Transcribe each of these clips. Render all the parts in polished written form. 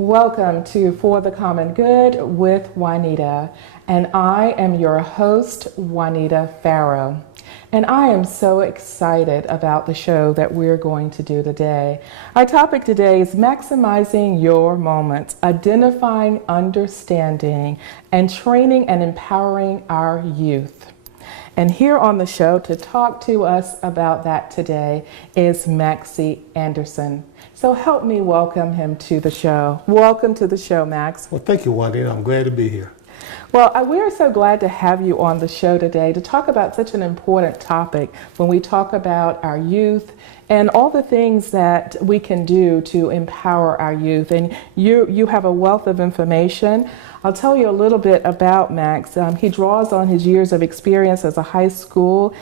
Welcome to For the Common Good with Juanita, and I am your host, Juanita Farrow. And I am so excited about the show that we're going to do today. Our topic today is maximizing your moments, identifying, understanding, and training and empowering our youth. And here on the show to talk to us about that today is Maxie Anderson. So help me welcome him to the show. Welcome to the show, Max. Well, thank you, Juanita. I'm glad to be here. Well, we are so glad to have you on the show today to talk about such an important topic when we talk about our youth and all the things that we can do to empower our youth. And you have a wealth of information. I'll tell you a little bit about Max. He draws on his years of experience as a high school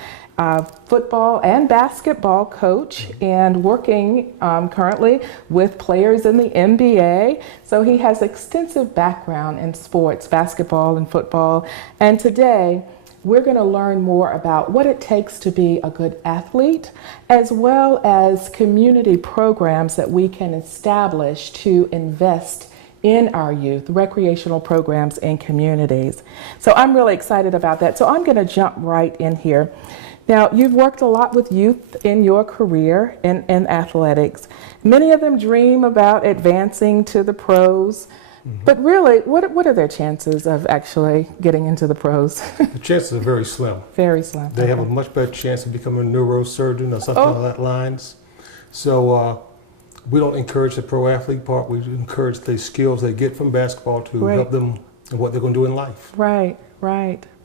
football and basketball coach and working currently with players in the NBA. So he has extensive background in sports, basketball and football. And today we're going to learn more about what it takes to be a good athlete, as well as community programs that we can establish to invest in our youth, recreational programs in communities. So I'm really excited about that. So I'm going to jump right in here. Now, you've worked a lot with youth in your career in athletics. Many of them dream about advancing to the pros, but really, what are their chances of actually getting into the pros? The chances are very slim. Very slim. They have a much better chance of becoming a neurosurgeon or something along that lines. So we don't encourage the pro athlete part. We encourage the skills they get from basketball to help them in what they're going to do in life. Right.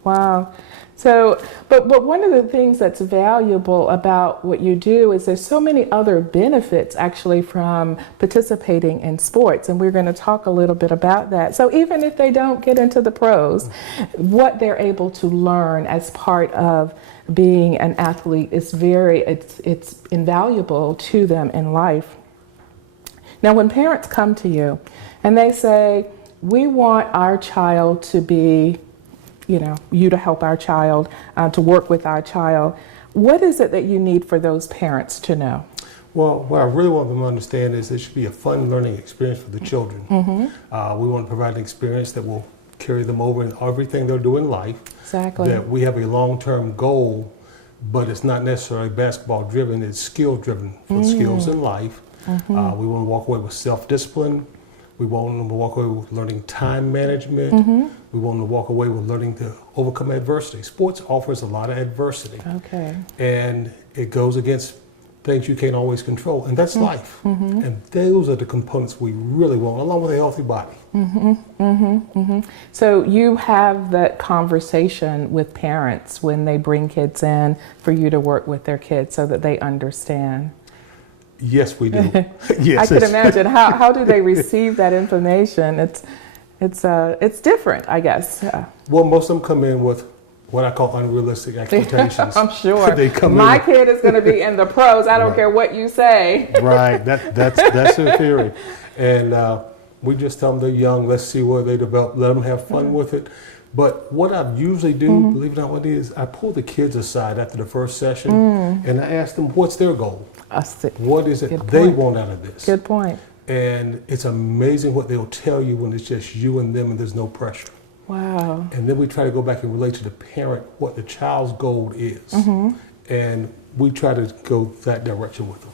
Wow. So, but one of the things that's valuable about what you do is there's so many other benefits actually from participating in sports, and we're going to talk a little bit about that. So even if they don't get into the pros, what they're able to learn as part of being an athlete is it's invaluable to them in life. Now, when parents come to you and they say, we want our child to be, you to help our child, to work with our child, what is it that you need for those parents to know? Well, what I really want them to understand is it should be a fun learning experience for the children. We want to provide an experience that will carry them over in everything they'll do in life. Exactly. That we have a long-term goal, but it's not necessarily basketball driven, it's skill driven for skills in life. We want to walk away with self-discipline. We want them to walk away with learning time management. We want them to walk away with learning to overcome adversity. Sports offers a lot of adversity. Okay. And it goes against things you can't always control, and that's life. And those are the components we really want, along with a healthy body. So you have that conversation with parents when they bring kids in for you to work with their kids so that they understand. Yes, we do. Yes, I can imagine. How do they receive that information? It's different, I guess. Well, most of them come in with what I call unrealistic expectations. I'm sure. They come My kid is going to be in the pros. I don't care what you say. Right. That's their theory. And we just tell them they're young. Let's see where they develop. Let them have fun with it. But what I usually do, believe it or not, is I pull the kids aside after the first session and I ask them, what's their goal? What is it they want out of this? Good point. And it's amazing what they'll tell you when it's just you and them and there's no pressure. Wow. And then we try to go back and relate to the parent what the child's goal is. And we try to go that direction with them.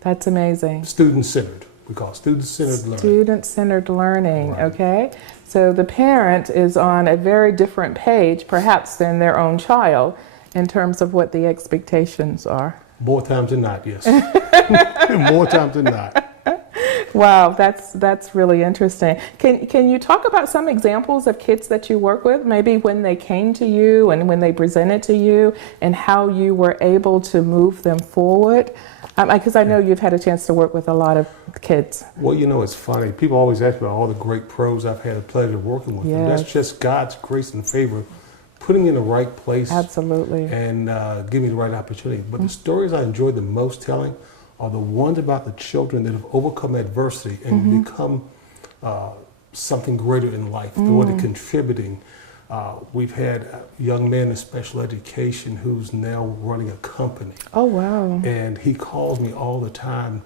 That's amazing. Student-centered. We call it student-centered learning. Student-centered learning, okay? So the parent is on a very different page, perhaps, than their own child in terms of what the expectations are. More times than not, yes. More times than not. Wow, that's really interesting. Can you talk about some examples of kids that you work with, maybe when they came to you and when they presented to you and how you were able to move them forward? Because I know you've had a chance to work with a lot of kids. Well, it's funny. People always ask about all the great pros I've had the pleasure of working with. And that's just God's grace and favor, putting me in the right place. Absolutely. And giving me the right opportunity. But the stories I enjoy the most telling are the ones about the children that have overcome adversity and become something greater in life. They're contributing. We've had a young man in special education who's now running a company. Oh, wow. And he calls me all the time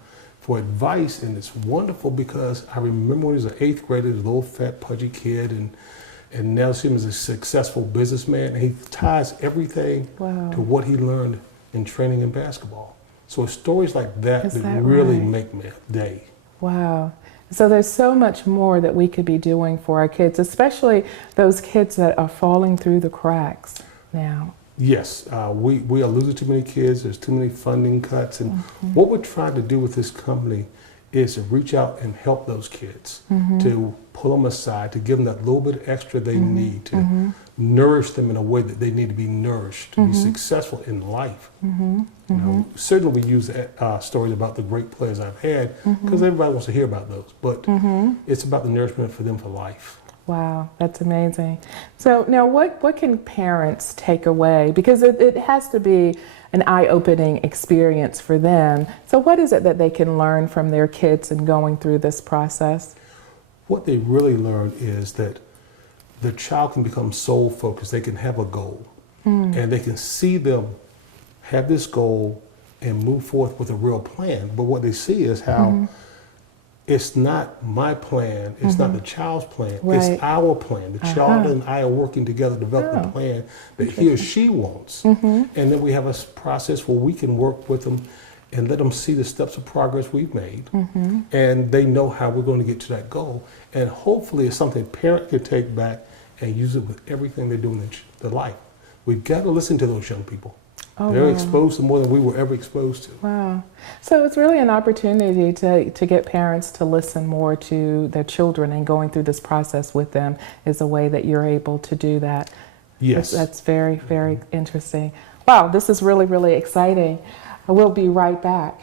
for advice, and it's wonderful because I remember when he was an 8th grader, a little fat, pudgy kid, and now see him as a successful businessman. And he ties everything to what he learned in training in basketball. So it's stories like that that really make my day. Wow. So there's so much more that we could be doing for our kids, especially those kids that are falling through the cracks now. Yes, we are losing too many kids. There's too many funding cuts. And what we're trying to do with this company is to reach out and help those kids, to pull them aside, to give them that little bit extra they need, to nourish them in a way that they need to be nourished, to be successful in life. You know, certainly we use stories about the great players I've had because everybody wants to hear about those, but it's about the nourishment for them for life. Wow, that's amazing. So now what can parents take away? Because it has to be an eye-opening experience for them. So what is it that they can learn from their kids in going through this process? What they really learn is that the child can become soul-focused. They can have a goal, and they can see them have this goal and move forth with a real plan. But what they see is how it's not my plan, it's not the child's plan, it's our plan. The child and I are working together to develop the plan that he or she wants. And then we have a process where we can work with them and let them see the steps of progress we've made. And they know how we're going to get to that goal. And hopefully it's something a parent can take back and use it with everything they do in their life. We've got to listen to those young people. They're exposed to more than we were ever exposed to. Wow. So it's really an opportunity to get parents to listen more to their children, and going through this process with them is a way that you're able to do that. Yes. That's very, very interesting. Wow, this is really, really exciting. We'll be right back.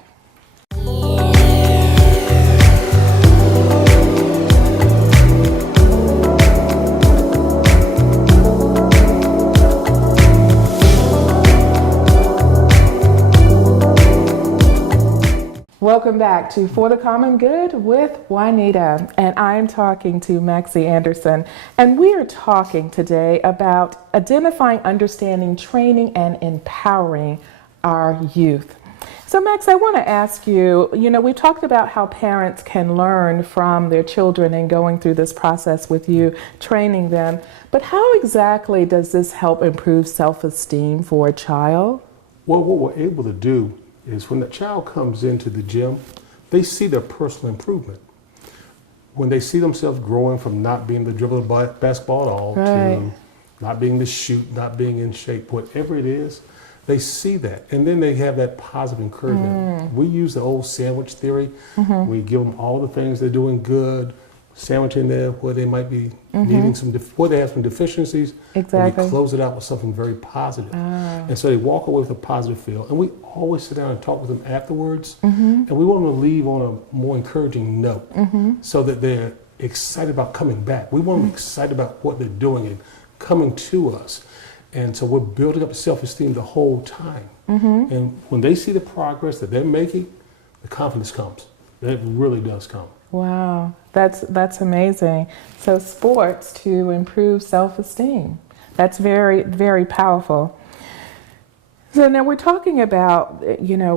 Welcome back to For the Common Good with Juanita, and I'm talking to Maxie Anderson, and we are talking today about identifying, understanding, training, and empowering our youth. So Max, I want to ask you, we talked about how parents can learn from their children and going through this process with you, training them, but how exactly does this help improve self-esteem for a child? Well, what we're able to do is when the child comes into the gym, they see their personal improvement. When they see themselves growing from not being the dribble the basketball at all to not being the shoot, not being in shape, whatever it is, they see that. And then they have that positive encouragement. We use the old sandwich theory. We give them all the things they're doing good, sandwich in there where they might be needing where they have some deficiencies. Exactly. And we close it out with something very positive. And so they walk away with a positive feel. And we always sit down and talk with them afterwards. And we want them to leave on a more encouraging note so that they're excited about coming back. We want them excited about what they're doing and coming to us. And so we're building up self-esteem the whole time. And when they see the progress that they're making, the confidence comes. It really does come. Wow, that's amazing. So sports to improve self-esteem. That's very, very powerful. So now we're talking about,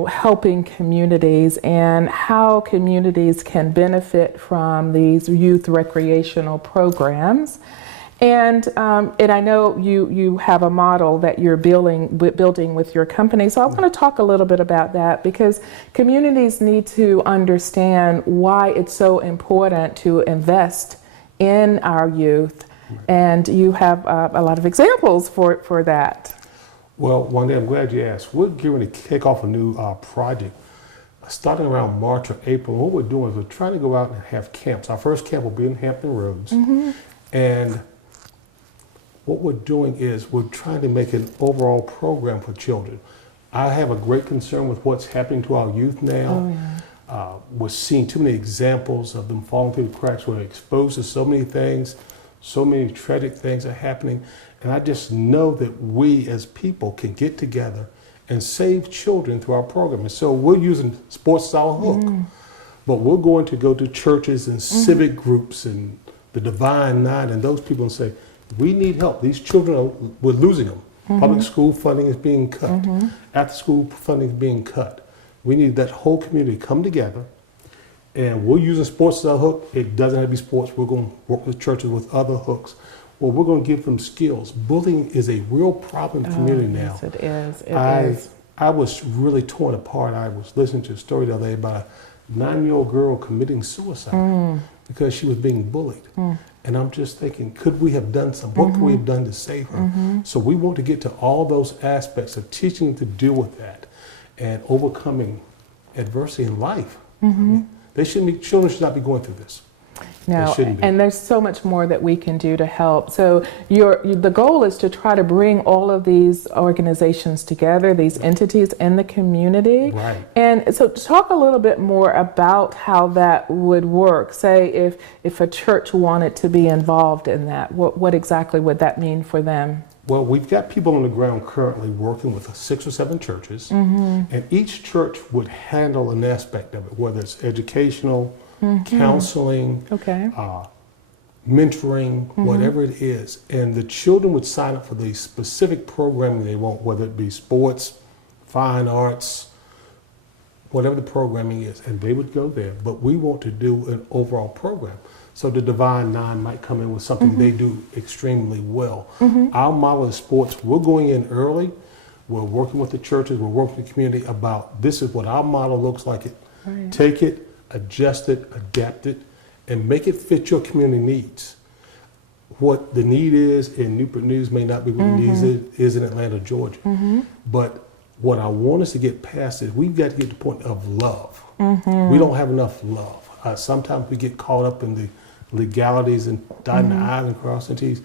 helping communities and how communities can benefit from these youth recreational programs. And I know you have a model that you're building with your company. So I want to talk a little bit about that, because communities need to understand why it's so important to invest in our youth. And you have a lot of examples for that. Well, Juanita, I'm glad you asked. We're going to kick off a new project starting around March or April. What we're doing is we're trying to go out and have camps. Our first camp will be in Hampton Roads. And what we're doing is we're trying to make an overall program for children. I have a great concern with what's happening to our youth now. We're seeing too many examples of them falling through the cracks. We're exposed to so many things, so many tragic things are happening. And I just know that we as people can get together and save children through our program. And so we're using sports as our hook. But we're going to go to churches and civic groups and the Divine Nine and those people and say, we need help. These children, we're losing them. Public school funding is being cut. After school funding is being cut. We need that whole community to come together And we're using sports as a hook. It doesn't have to be sports. We're going to work with churches with other hooks. Well, we're going to give them skills. Bullying is a real problem in the community now. Yes, it is. It is. I was really torn apart. I was listening to a story the other day about a 9-year-old girl committing suicide because she was being bullied. And I'm just thinking, could we have done something? What could we have done to save her? So we want to get to all those aspects of teaching them to deal with that and overcoming adversity in life. I mean, children should not be going through this. No, and there's so much more that we can do to help. So the goal is to try to bring all of these organizations together, these entities in the community. Right. And so talk a little bit more about how that would work. Say if a church wanted to be involved in that, what exactly would that mean for them? Well, we've got people on the ground currently working with 6 or 7 churches, and each church would handle an aspect of it, whether it's educational, counseling, mentoring, whatever it is. And the children would sign up for the specific programming they want, whether it be sports, fine arts, whatever the programming is, and they would go there. But we want to do an overall program. So the Divine Nine might come in with something they do extremely well. Our model of sports, we're going in early. We're working with the churches. We're working with the community about this is what our model looks like. Take it, adjust it, adapt it, and make it fit your community needs. What the need is in Newport News may not be what the need is in Atlanta, Georgia. But what I want us to get past is we've got to get to the point of love. We don't have enough love. Sometimes we get caught up in the legalities and dotting the I's and crossing the T's.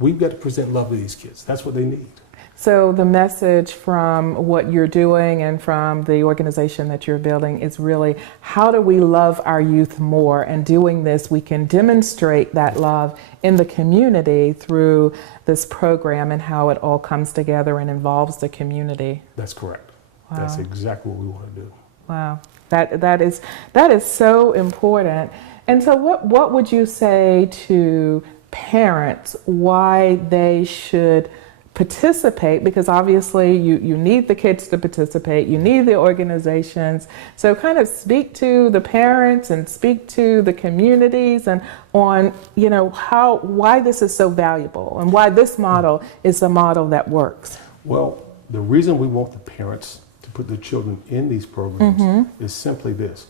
We've got to present love to these kids. That's what they need. So the message from what you're doing and from the organization that you're building is really, how do we love our youth more? And doing this, we can demonstrate that love in the community through this program and how it all comes together and involves the community. That's correct. Wow. That's exactly what we want to do. Wow, that is so important. And so what would you say to parents why they should participate? Because obviously you need the kids to participate, you need the organizations. So kind of speak to the parents and speak to the communities and on, why this is so valuable and why this model is a model that works. Well, the reason we want the parents to put their children in these programs is simply this.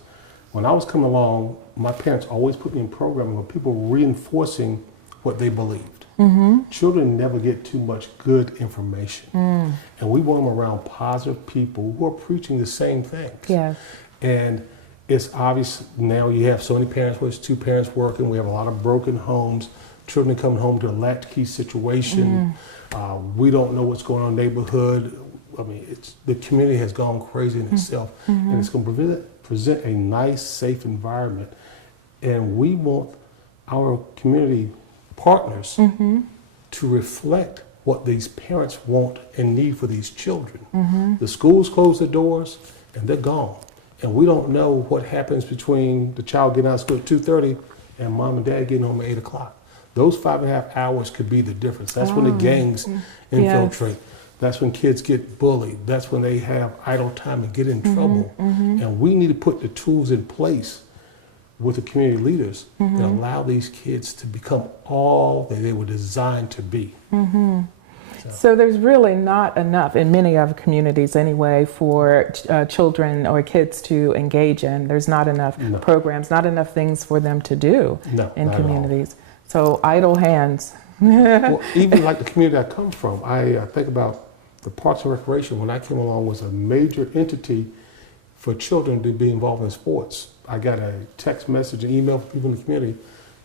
When I was coming along, my parents always put me in programming where people were reinforcing what they believed. Children never get too much good information. And we want them around positive people who are preaching the same things. Yes. And it's obvious now you have so many parents where it's 2 parents working. We have a lot of broken homes, children coming home to a latchkey situation. We don't know what's going on in the neighborhood. I mean, the community has gone crazy in itself. And it's going to present a nice, safe environment. And we want our community partners to reflect what these parents want and need for these children. The schools close their doors and they're gone. And we don't know what happens between the child getting out of school at 2:30 and mom and dad getting home at 8 o'clock. Those 5.5 hours could be the difference. That's when the gangs infiltrate. That's when kids get bullied. That's when they have idle time and get in trouble. And we need to put the tools in place with the community leaders that allow these kids to become all that they were designed to be. So there's really not enough, in many of our communities anyway, for children or kids to engage in. There's not enough programs, not enough things for them to do in communities. So idle hands. Well, even like the community I come from, I think about the Parks and Recreation when I came along was a major entity for children to be involved in sports. I got a text message and email from people in the community.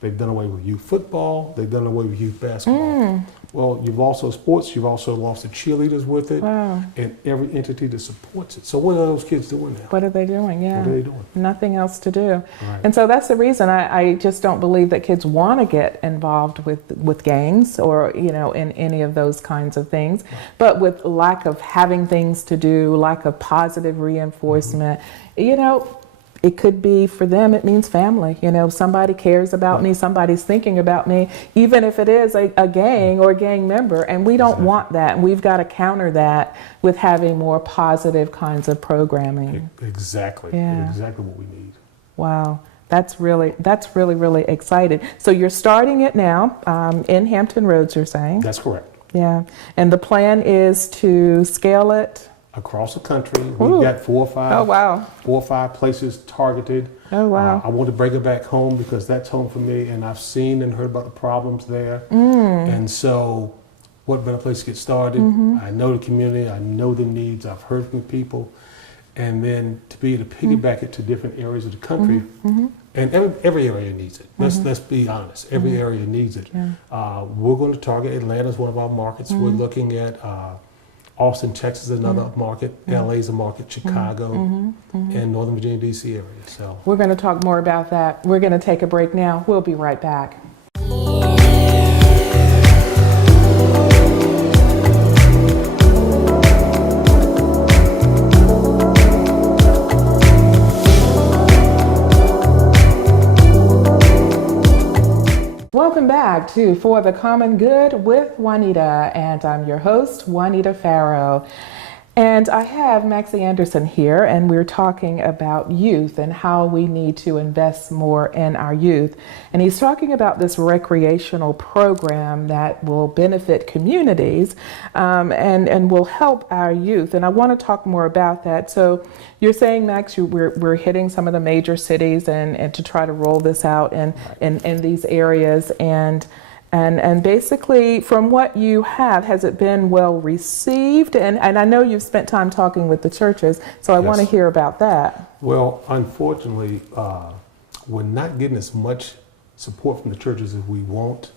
They've done away with youth football. They've done away with youth basketball. Well, you've also sports. You've also lost the cheerleaders with it and every entity that supports it. So what are those kids doing now? What are they doing? Yeah. What are they doing? Nothing else to do. Right. And so that's the reason I just don't believe that kids want to get involved with gangs or, in any of those kinds of things. But with lack of having things to do, lack of positive reinforcement, it could be for them, it means family. Somebody cares about me, somebody's thinking about me, even if it is a gang or a gang member. And we don't want that. And we've got to counter that with having more positive kinds of programming. Exactly. Yeah. Exactly what we need. Wow. That's really exciting. So you're starting it now in Hampton Roads, you're saying? That's correct. Yeah. And the plan is to scale it? Across the country. Ooh. We've got 4 or 5. Oh, wow. 4 or 5 places targeted. Oh, wow. I want to bring it back home because that's home for me, and I've seen and heard about the problems there. And so what better place to get started? I know the community. I know the needs. I've heard from people. And then to be able to piggyback it to different areas of the country, and every area needs it. Let's be honest. Every area needs it. Yeah. We're going to target Atlanta as one of our markets. We're looking at Austin, Texas, is another market. LA is a market. Chicago, and Northern Virginia, D.C. area. So we're going to talk more about that. We're going to take a break now. We'll be right back. Welcome back to For the Common Good with Juanita, and I'm your host, Juanita Farrow. And I have Maxie Anderson here, and we're talking about youth and how we need to invest more in our youth. And he's talking about this recreational program that will benefit communities and will help our youth. And I want to talk more about that. So you're saying, Max, we're hitting some of the major cities and to try to roll this out in these areas. And basically, from what you have, has it been well received? And I know you've spent time talking with the churches, so I want to hear about that. Well, unfortunately, we're not getting as much support from the churches as we want.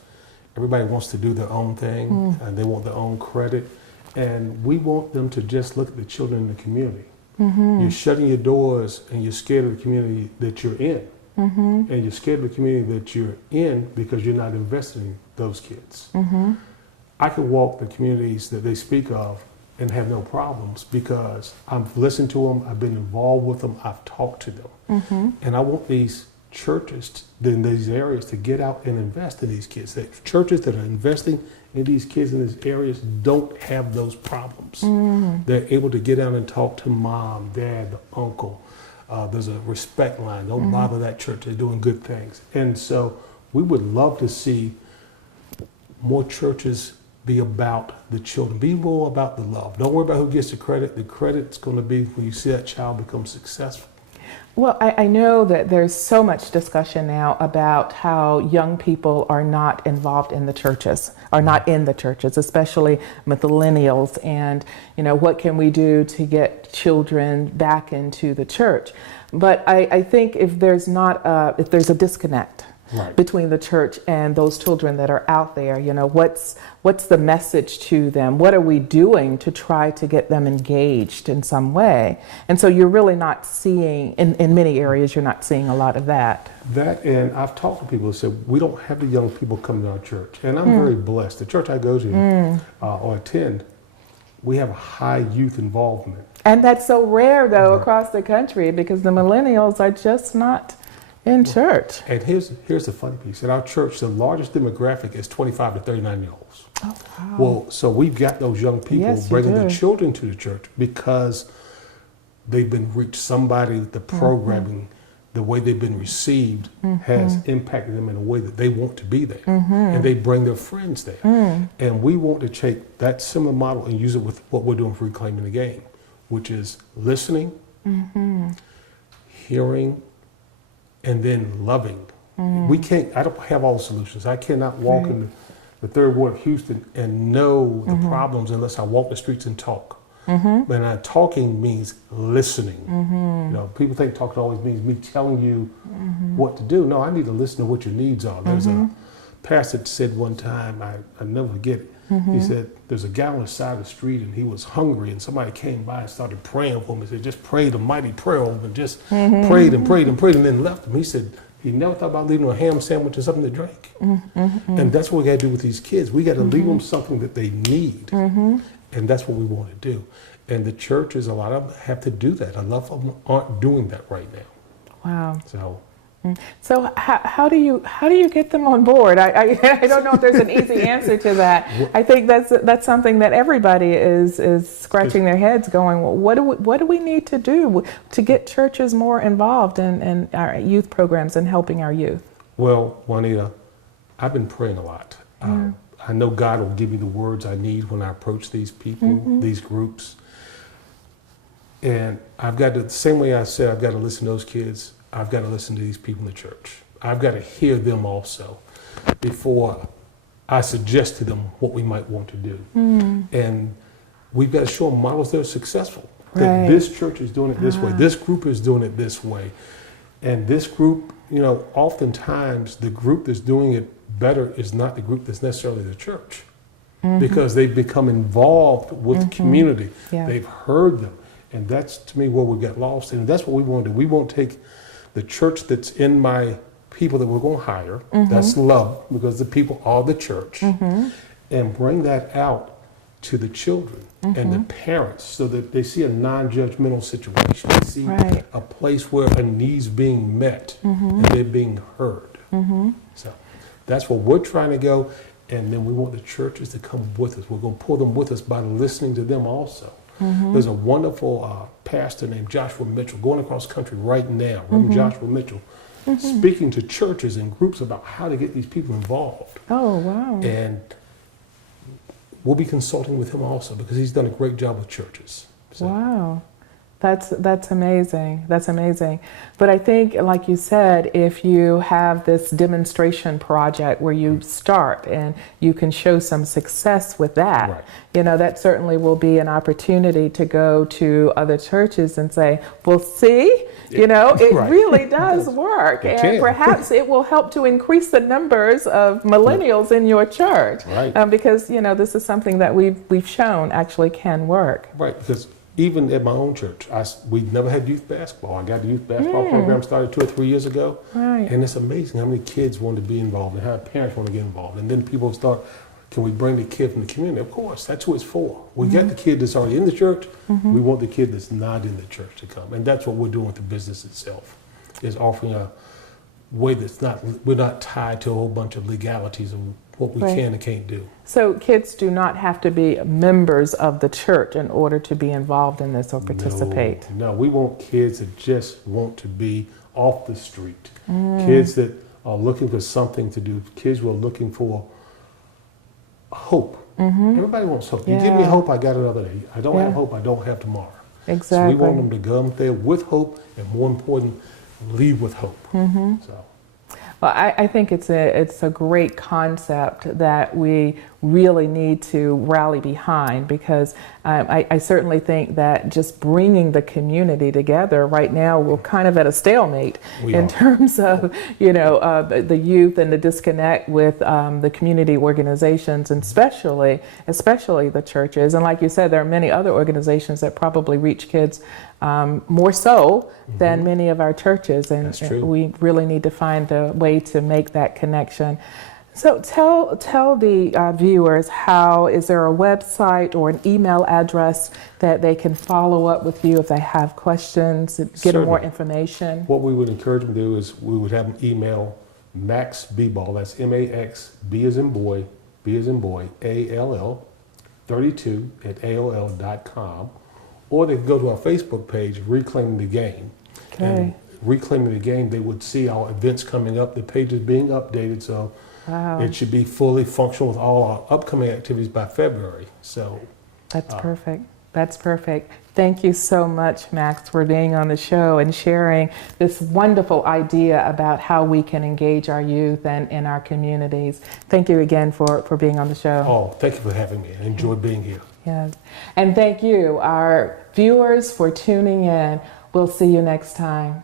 Everybody wants to do their own thing, and they want their own credit. And we want them to just look at the children in the community. You're shutting your doors, and you're scared of the community that you're in. And you're scared of the community that you're in because you're not investing in those kids. I can walk the communities that they speak of and have no problems because I've listened to them, I've been involved with them, I've talked to them. And I want these churches in these areas to get out and invest in these kids. That churches that are investing in these kids in these areas don't have those problems. They're able to get out and talk to mom, dad, the uncle. There's a respect line. Don't bother that church. They're doing good things. And so we would love to see more churches be about the children. Be more about the love. Don't worry about who gets the credit. The credit's going to be when you see that child become successful. Well, I know that there's so much discussion now about how young people are not involved in the churches, are not in the churches, especially millennials, and what can we do to get children back into the church? But I think if there's a disconnect between the church and those children that are out there, what's the message to them? What are we doing to try to get them engaged in some way? And so you're really not seeing, in many areas, you're not seeing a lot of that. That, and I've talked to people who said, we don't have the young people coming to our church. And I'm very blessed. The church I go to or attend, we have a high youth involvement. And that's so rare, though, across the country, because the millennials are just not in church. And here's the funny piece. At our church, the largest demographic is 25 to 39-year-olds. Oh, wow. Well, so we've got those young people bringing their children to the church because they've been reached. Somebody, the programming, the way they've been received has impacted them in a way that they want to be there. And they bring their friends there. And we want to take that similar model and use it with what we're doing for Reclaiming the Game, which is listening, hearing, and then loving. I don't have all the solutions. I cannot walk in the third ward of Houston and know the problems unless I walk the streets and talk. And talking means listening. People think talking always means me telling you what to do. No, I need to listen to what your needs are. There's a pastor that said one time, I never forget it. He said, there's a guy on the side of the street and he was hungry and somebody came by and started praying for him. He said, just prayed a mighty prayer over him and just prayed and prayed and prayed and then left him. He said, he never thought about leaving a ham sandwich and something to drink. And that's what we got to do with these kids. We got to leave them something that they need. And that's what we want to do. And the churches, a lot of them have to do that. A lot of them aren't doing that right now. Wow. So So how do you get them on board? I don't know if there's an easy answer to that. I think that's something that everybody is scratching their heads, going, well, what do we need to do to get churches more involved in our youth programs and helping our youth? Well, Juanita, I've been praying a lot. I know God will give me the words I need when I approach these people, these groups. And I've got to, the same way I said I've got to listen to those kids, I've got to listen to these people in the church. I've got to hear them also before I suggest to them what we might want to do. And we've got to show them models that are successful. That this church is doing it this way, this group is doing it this way. And this group, you know, oftentimes the group that's doing it better is not the group that's necessarily the church. Because they've become involved with the community. They've heard them. And that's, to me, where we get lost. And that's what we want to do. We won't take the church that's in my people that we're going to hire, that's love, because the people are the church, and bring that out to the children and the parents so that they see a non-judgmental situation. They see a place where a need's being met and they're being heard. So that's where we're trying to go. And then we want the churches to come with us. We're going to pull them with us by listening to them also. There's a wonderful pastor named Joshua Mitchell going across the country right now, Reverend Joshua Mitchell, speaking to churches and groups about how to get these people involved. Oh, wow. And we'll be consulting with him also because he's done a great job with churches. So. Wow. That's amazing. That's amazing. But I think, like you said, if you have this demonstration project where you start and you can show some success with that, you know, that certainly will be an opportunity to go to other churches and say, well, see, you know, it really does work. And perhaps it will help to increase the numbers of millennials in your church. Because, you know, this is something that we've shown actually can work. Because even at my own church, we never had youth basketball. I got the youth basketball program started 2 or 3 years ago. And it's amazing how many kids want to be involved and how parents want to get involved. And then people start, can we bring the kid from the community? Of course, that's who it's for. We got the kid that's already in the church. We want the kid that's not in the church to come. And that's what we're doing with the business itself, is offering a way that's we're not tied to a whole bunch of legalities of what we can and can't do. So kids do not have to be members of the church in order to be involved in this or participate. No, we want kids that just want to be off the street. Kids that are looking for something to do. Kids who are looking for hope. Everybody wants hope. You give me hope, I got another day. I don't have hope, I don't have tomorrow. So we want them to come there with hope, and more important, leave with hope. So. Well, I think it's a great concept that we really need to rally behind, because I certainly think that just bringing the community together right now, we're kind of at a stalemate in terms of, you know, the youth and the disconnect with the community organizations, and especially the churches. And like you said, there are many other organizations that probably reach kids more so than many of our churches, and we really need to find a way to make that connection. So tell the viewers, is there a website or an email address that they can follow up with you if they have questions, get more information? What we would encourage them to do is we would have them email Max B-Ball, that's M-A-X, B as in boy, A-L-L, 32 at AOL.com. Or they can go to our Facebook page, Reclaiming the Game. And Reclaiming the Game, they would see our events coming up. The page is being updated, so it should be fully functional with all our upcoming activities by February. So that's perfect. That's perfect. Thank you so much, Max, for being on the show and sharing this wonderful idea about how we can engage our youth and in our communities. Thank you again for being on the show. Oh, thank you for having me. I enjoyed being here. Yes. And thank you, our viewers, for tuning in. We'll see you next time.